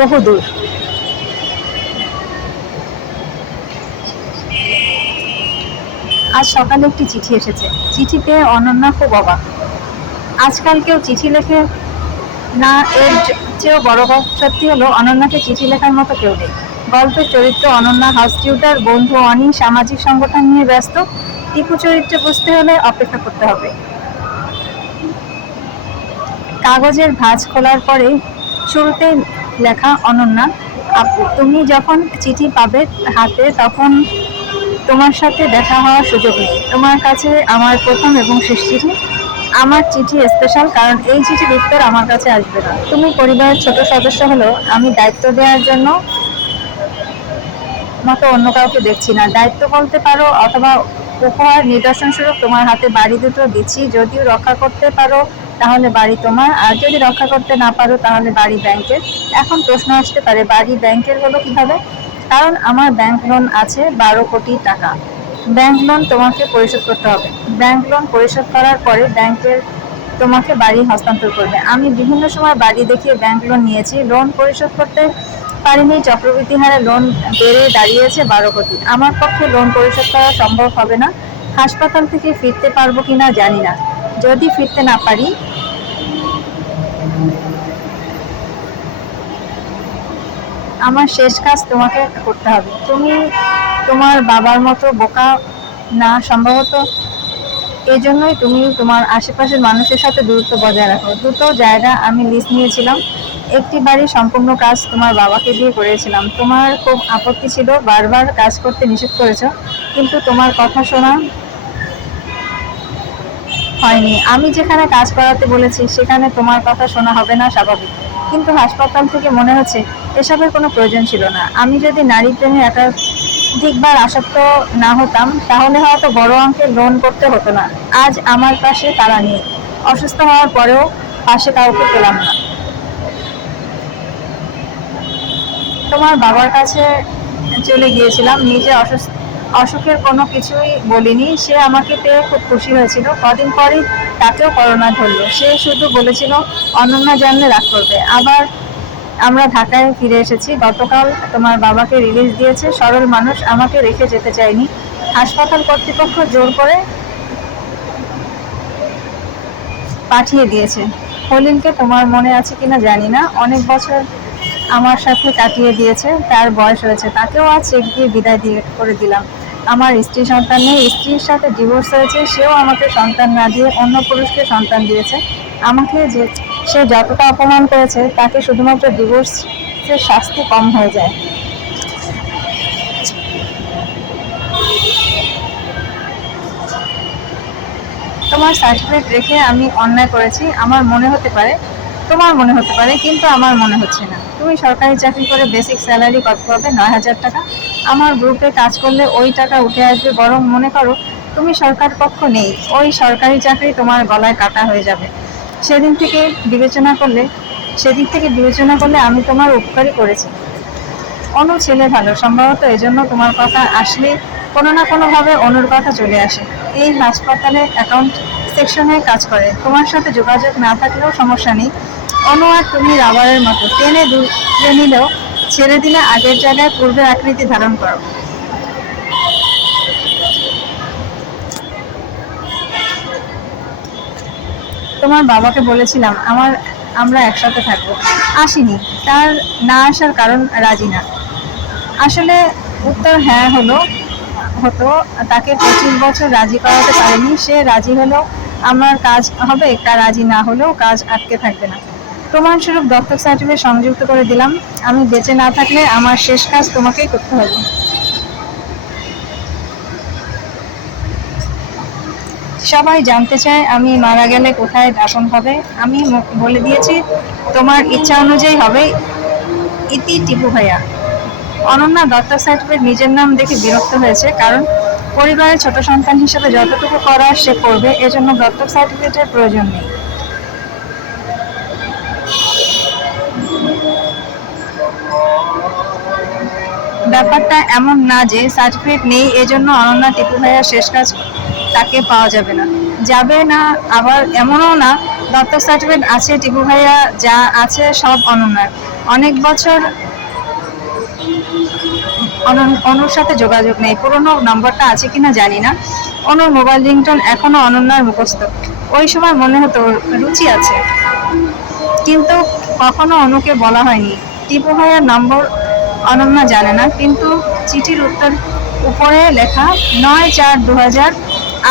বহুদূর। আজ সকালে একটি চিঠি এসেছে। চিঠি পেয়ে অনন্যা খুব অবাক। আজকাল কেউ চিঠি লেখে না, এর চেয়েও বড় সত্যি হলো অনন্যাকে চিঠি লেখার মতো কেউ নেই। গল্পের চরিত্র অনন্যা হাউস টিউটার, বন্ধু অনি সামাজিক সংগঠন নিয়ে ব্যস্ত। টিপু চরিত্রে বুঝতে হলে অপেক্ষা করতে হবে। কাগজের ভাঁজ খোলার পরে শুরুতে লেখা, অনন্যা আপু, তুমি যখন চিঠি পাবে হাতে তখন তোমার সাথে দেখা হওয়ার সুযোগ নেই। তোমার কাছে আমার প্রথম এবং শেষ চিঠি। আমার চিঠি স্পেশাল, কারণ এই চিঠির উত্তর আমার কাছে আসবে না। তুমি পরিবারের ছোট সদস্য হলেও আমি দায়িত্ব দেওয়ার জন্য মতো অন্য কাউকে দেখছি না। দায়িত্ব বলতে পারো, অথবা উপহার নিদর্শন স্বরূপ তোমার হাতে বাড়ি দুটো দিচ্ছি। যদিও রক্ষা করতে পারো তাহলে বাড়ি তোমার, আর যদি রক্ষা করতে না পারো তাহলে বাড়ি ব্যাংকের। এখন প্রশ্ন আসতে পারে, বাড়ি ব্যাংকের হলো কিভাবে? কারণ আমার ব্যাংক লোন আছে 12 কোটি টাকা। ব্যাংক লোন তোমাকে পরিশোধ করতে হবে। ব্যাংক লোন পরিশোধ করার পরে ব্যাংকের তোমাকে বাড়ি হস্তান্তর করবে। আমি বিভিন্ন সময় বাড়ি দেখিয়ে ব্যাংক লোন নিয়েছি, লোন পরিশোধ করতে পারিনি। চক্রবৃদ্ধি হারে লোন বেড়ে দাঁড়িয়েছে 12 কোটি। আমার পক্ষে লোন পরিশোধ করা সম্ভব হবে না। হাসপাতাল থেকে ফিরতে পারবো কিনা জানি না। যদি ফিরতে না পারি, আমার শেষ কাজ তোমাকে করতে হবে। তুমি তোমার বাবার মতো বোকা না সম্ভবত। এই জন্যই তুমি তোমার আশেপাশের মানুষের সাথে দূরত্ব বজায় রাখো। দুটো জায়গা আমি লিজ নিয়েছিলাম। একটি বাড়ি সম্পূর্ণ কাজ তোমার বাবাকে দিয়ে করিয়েছিলাম। তোমার খুব আপত্তি ছিল, বারবার কাজ করতে নিষেধ করেছ, কিন্তু তোমার কথা শোনা হয়নি। আমি যেখানে কাজ করাতে বলেছি সেখানে তোমার কথা শোনা হবে না, স্বাভাবিক। কিন্তু হাসপাতাল থেকে মনে হচ্ছে এসবের কোনো প্রয়োজন ছিল না। আমি যদি নারী প্রেমে একাধিকবার আসক্ত না হতাম তাহলে হয়তো বড় অঙ্কের লোন করতে হতো না। আজ আমার পাশে তারা নেই। অসুস্থ হওয়ার পরেও পাশে কাউকে পেলাম না। তোমার বাবার কাছে চলে গিয়েছিলাম, নিজে অসুখের কোনো কিছুই বলিনি। সে আমাকে পেয়ে খুব খুশি হয়েছিল। কদিন পরেই তাকেও করোনা ধরলো। সে শুধু বলেছিল অনন্যা জানলে রাগ করবে। আবার আমরা ঢাকায় ফিরে এসেছি। গতকাল তোমার বাবাকে রিলিজ দিয়েছে। সরল মানুষ, আমাকে রেখে যেতে চায়নি। হাসপাতাল কর্তৃপক্ষ জোর করে পাঠিয়ে দিয়েছে। হলিনকে তোমার মনে আছে কিনা জানি না, অনেক বছর আমার সাথে কাটিয়ে দিয়েছে। তার বয়স হয়েছে, তাকেও আজ চেক দিয়ে বিদায় করে দিলাম। আমার স্ত্রী সন্তান নেই, স্ত্রীর সাথে ডিভোর্স হয়েছে। সেও আমাকে সন্তান না দিয়ে অন্য পুরুষকে সন্তান দিয়েছে। আমাকে যে সে যতটা অপমান করেছে তাকে শুধুমাত্র ডিভোর্সের শাস্তি কম হয়ে যায়। তোমার সার্টিফিকেট রেখে আমি অন্যায় করেছি, আমার মনে হতে পারে, তোমার মনে হতে পারে, কিন্তু আমার মনে হচ্ছে না। তুমি সরকারি চাকরি করে বেসিক স্যালারি কত পাবে? 9,000 টাকা। আমার গ্রুপে কাজ করলে ওই টাকা উঠে আসবে। বরং মনে করো তুমি সরকার পক্ষ নেই, ওই সরকারি চাকরি তোমার গলায় কাটা হয়ে যাবে। সেদিন থেকে বিবেচনা করলে সেদিক থেকে বিবেচনা করলে আমি তোমার উপকারই করেছি। অনু ছেলে ভালো, সম্ভবত এজন্য তোমার কথা আসলে কোনো না কোনোভাবে অনুর কথা চলে আসে। এই হাসপাতালে অ্যাকাউন্ট সেকশনে কাজ করে। তোমার সাথে যোগাযোগ না থাকলেও সমস্যা নেই। অনু আর তুমি রাবারের মতো, টেনে দূরে নিলেও ছেড়ে দিলে আগের জায়গায় পূর্বের আকৃতি ধারণ করো। তোমার বাবাকে বলেছিলাম আমরা একসাথে থাকবো, আসিনি। তার না আসার কারণ রাজি না। আসলে উত্তর হ্যাঁ হতো। তাকে 25 বছর রাজি করাতে পারেনি। সে রাজি হলো আমার কাজ হবে, রাজি না হলেও কাজ আটকে থাকবে না। প্রমাণস্বরূপ দত্তক সার্টিফিকেট সংযুক্ত করে দিলাম। আমি বেঁচে না থাকলে আমার শেষ কাজ তোমাকেই করতে হবে। সবাই জানতে চায় আমি মারা গেলে কোথায় দাফন হবে। আমি বলে দিয়েছি তোমার ইচ্ছা অনুযায়ী হবে। ইতি, টিপু ভাইয়া। অনন্যা দত্তক সার্টিফিকেট নিজের নাম দেখে বিরক্ত হয়েছে, কারণ পরিবারের ছোট সন্তান হিসেবে যতটুকু করার সে করবে, এজন্য দত্তক সার্টিফিকেটের প্রয়োজন নেই। ব্যাপারটা এমন না যে সার্টিফিকেট নেই এজন্য অনন্যা টিপু ভাইয়ার শেষ কাজ তাকে পাওয়া যাবে না। আবার এমনও না দত্তক সার্টিফিকেট আছে টিপু ভাইয়া, যা আছে সব অনন্যার। অনেক বছর অনুর সাথে যোগাযোগ নেই, পুরনো নম্বরটা আছে কিনা জানি না। অনুর মোবাইল রিংটোন এখনো অনন্যার মুখস্থ। ওই সময় মনে হতো ওর রুচি আছে, কিন্তু কখনো অনুকে বলা হয়নি। টিপু ভাইয়ের নম্বর অনন্যা জানে না, কিন্তু চিঠির উত্তর উপরে লেখা 9/4/2000,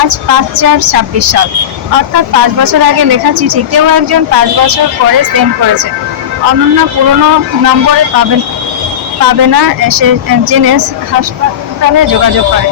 আজ 5/4/26 সাল, অর্থাৎ 5 বছর আগে লেখা চিঠি কেউ একজন 5 বছর পরে সেন্ড করেছে। অনন্যা পুরনো নম্বরে পাবে না সে জেনে হাসপাতালে যোগাযোগ করে।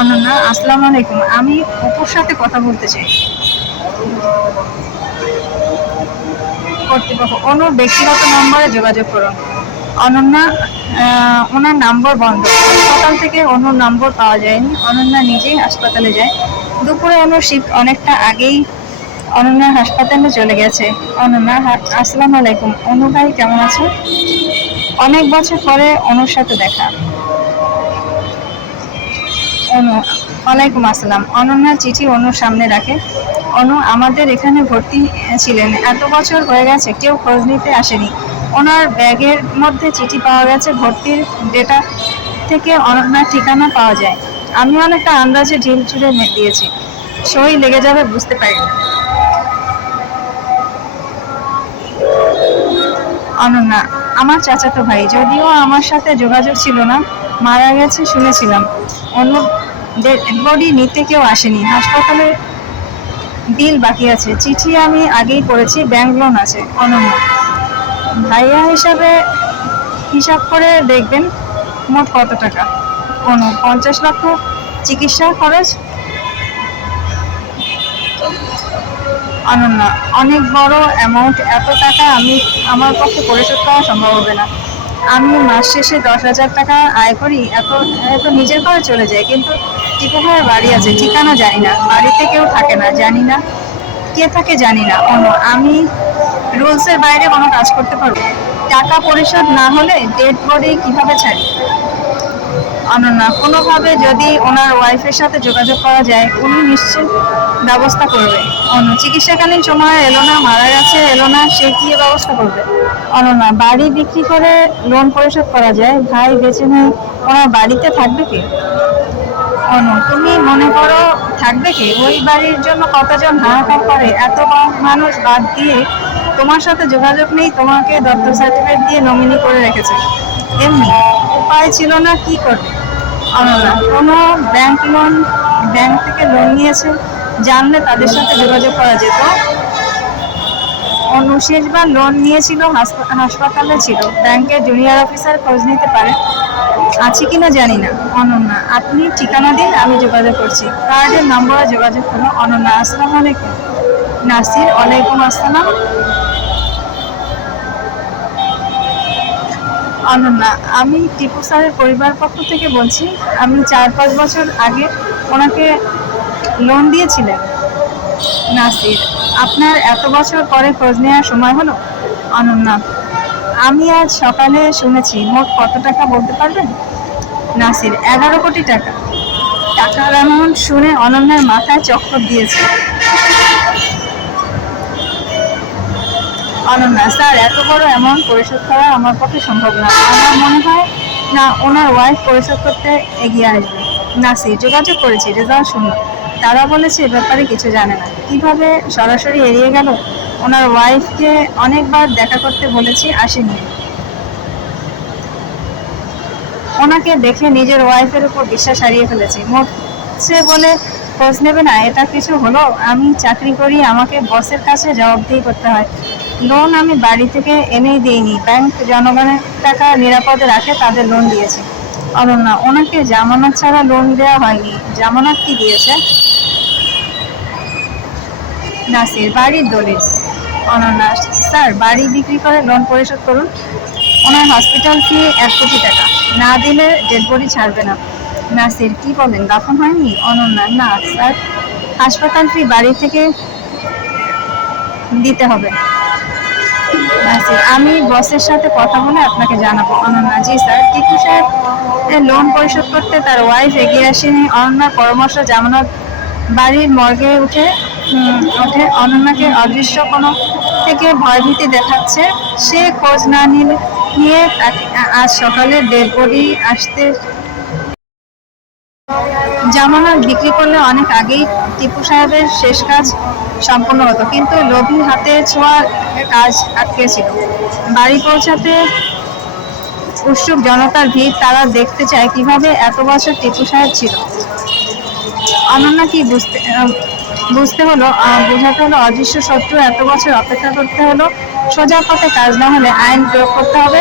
অনন্যা, আসসালামু আলাইকুম, আমি অপুর সাথে কথা বলতে চাই। কর্তৃপক্ষ, অনুর ব্যক্তিগত নম্বরে যোগাযোগ করুন। অনন্যা, ওনার নম্বর বন্ধ। হাসপাতাল থেকে অনুর নম্বর পাওয়া যায়নি। অনন্যা নিজেই হাসপাতালে যায়। দুপুরে অনুর শিফট অনেকটা আগেই অনন্যা হাসপাতালে চলে গেছে। অনন্যা, আসসালামু আলাইকুম, অনু ভাই কেমন আছে? অনেক বছর পরে অনুর সাথে দেখা। অনু, ওয়ালাইকুম আসসালাম। অনন্যা চিঠি অনুর সামনে রাখে। অনু, আমাদের এখানে ভর্তি ছিলেন, এত বছর হয়ে গেছে কেউ খোঁজ নিতে আসেনি। ওনার ব্যাগের মধ্যে চিঠি পাওয়া গেছে, ভর্তির ডেটা থেকে অনন্যার ঠিকানা পাওয়া যায়। আমি অনেকটা আন্দাজে ঢিল ছুঁড়ে দিয়েছি, সই লেগে যাবে বুঝতে পারি। অনন্যা, আমার চাচাতো ভাই, যদিও আমার সাথে যোগাযোগ ছিল না, মারা গেছে শুনেছিলাম। অন্য ডেড বডি নিতে কেউ আসেনি, হাসপাতালে বিল বাকি আছে, চিঠি আমি আগেই পড়েছি, ব্যাংক লোন আছে। অনন্য, ভাইয়া হিসাব করে দেখবেন মোট কত টাকা? 50 লক্ষ চিকিৎসা খরচ। অনন্যা, অনেক বড় অ্যামাউন্ট, এত টাকা আমার পক্ষে পরিশোধ করা সম্ভব হবে না। আমি মাস শেষে 10,000 টাকা আয় করি, এত এত নিজের ঘরে চলে যায়, কিন্তু টিপু ভাইয়ের বাড়ি আছে, ঠিকানা জানি না, বাড়িতে কেউ থাকে না, জানি না কে থাকে জানি না। আমি রুলসের বাইরে কোনো কাজ করতে পারবো? টাকা পরিশোধ না হলে ডেড বডি কিভাবে ছাড়ি? অনন্যা, কোনোভাবে যদি ওনার ওয়াইফের সাথে যোগাযোগ করা যায়, উনি নিশ্চয় ব্যবস্থা করবে। চিকিৎসাকালীন সময় এলো না, মারা গেছে, এলো না, সে কি ব্যবস্থা করবে? অনন্যা, বাড়ি বিক্রি করে লোন পরিশোধ করা যায়, ভাই বেঁচে নেই, ওনার বাড়িতে থাকবে কি? তুমি মনে করো থাকবে কি? ওই বাড়ির জন্য কতজন হাহাকার করে, এত মানুষ বাদ দিয়ে তোমার সাথে যোগাযোগ নেই, তোমাকে দত্তক সার্টিফিকেট দিয়ে নমিনি করে রেখেছে, এমনি উপায় ছিল না, কি করবে? অনন্যা, কোনো ব্যাংক থেকে লোন নিয়েছে, জানলে তাদের সাথে যোগাযোগ করা যেত। শেষবার লোন নিয়েছিল হাসপাতালে ছিল, ব্যাংকের জুনিয়র অফিসার খোঁজ নিতে পারে, আছে কিনা জানি না। অনন্যা, আপনি ঠিকানা দিন, আমি যোগাযোগ করছি, কার্ডের নম্বরে যোগাযোগ করো। অনন্যা, আসসালামু আলাইকুম। নাসির, ওয়ালাইকুম আসসালাম। অনন্যা, আমি টিপু স্যারের পরিবার পক্ষ থেকে বলছি, আমি 4-5 বছর আগে ওনাকে লোন দিয়েছিলেন। নাসির, আপনার এত বছর পরে খোঁজ নেওয়ার সময় হলো? অনন্যা, আমি আজ সকালে শুনেছি, মোট কত টাকা বলতে পারবেন? নাসির, 11 কোটি টাকা। টাকার অ্যামাউন্ট শুনে অনন্যার মাথায় চক্কর দিয়েছে। অনন্যা, স্যার, এত বড় অ্যামাউন্ট পরিশোধ করা আমার পক্ষে সম্ভব না, আমার মনে হয় না ওনার ওয়াইফ পরিশোধ করতে এগিয়ে আসবে। নাসির, যোগাযোগ করেছি, রেজাল্ট শূন্য, তারা বলেছে এ ব্যাপারে কিছু জানে না। কিভাবে সরাসরি এড়িয়ে গেল? ওনার ওয়াইফকে অনেকবার দেখা করতে বলেছি, আসেনি। ওনাকে দেখে নিজের ওয়াইফের উপর বিশ্বাস হারিয়ে ফেলেছি, মরছে বলে খোঁজ নেবে না, এটা কিছু হলো? আমি চাকরি করি, আমাকে বসের কাছে জবাবদিহি করতে হয়, লোন আমি বাড়ি থেকে এনেই দিইনি, ব্যাংক জনগণের টাকা নিরাপদে রাখে, তাদের লোন দিয়েছি। অনন্যা, ওনাকে জামানত ছাড়া লোন দেওয়া হয়নি, জামানত কি দিয়েছে? নাসির, বাড়ির দলিল। অনন্যা, স্যার, বাড়ি বিক্রি করে লোন পরিশোধ করুন, ওনার হসপিটাল ফি 1 কোটি টাকা, না দিলে ডেড বডি ছাড়বে না। নাসির, কি বলেন, দাফন হয়নি? অনন্যা, না স্যার, হাসপাতাল ফি বাড়ি থেকে দিতে হবে। নাসির, আমি বসের সাথে কথা বলে আপনাকে জানাবো। অনন্যা, জি স্যার। টিপু সাহেব লোন পরিশোধ করতে তার ওয়াইফ এগিয়ে আসেনি, অনন্যার পরামর্শ জামানত বাড়ির মর্গে উঠে অনন্যাকে অদৃশ্য কোনো থেকে ভয়ভীতি দেখাচ্ছে। সে খোঁজ না নিয়ে আজ সকালে ডেড বডি আসতে জামানত বিক্রি করলে অনেক আগেই টিপু সাহেবের শেষ কাজ সম্পন্ন হতো, কিন্তু লোভী হাতে ছোঁয়া কাজ আটকে ছিল। বাড়ি পৌঁছাতে উৎসুক জনতার ভিড়, তারা দেখতে চায় কিভাবে এত বছর টিপু সাহেব ছিল। অনন্যা কি বুঝতে হলো, বোঝাতে হলো অদৃশ্য শত্রু, এত বছর অপেক্ষা করতে হলো। সোজা পথে কাজ না হলে আইন প্রয়োগ করতে হবে।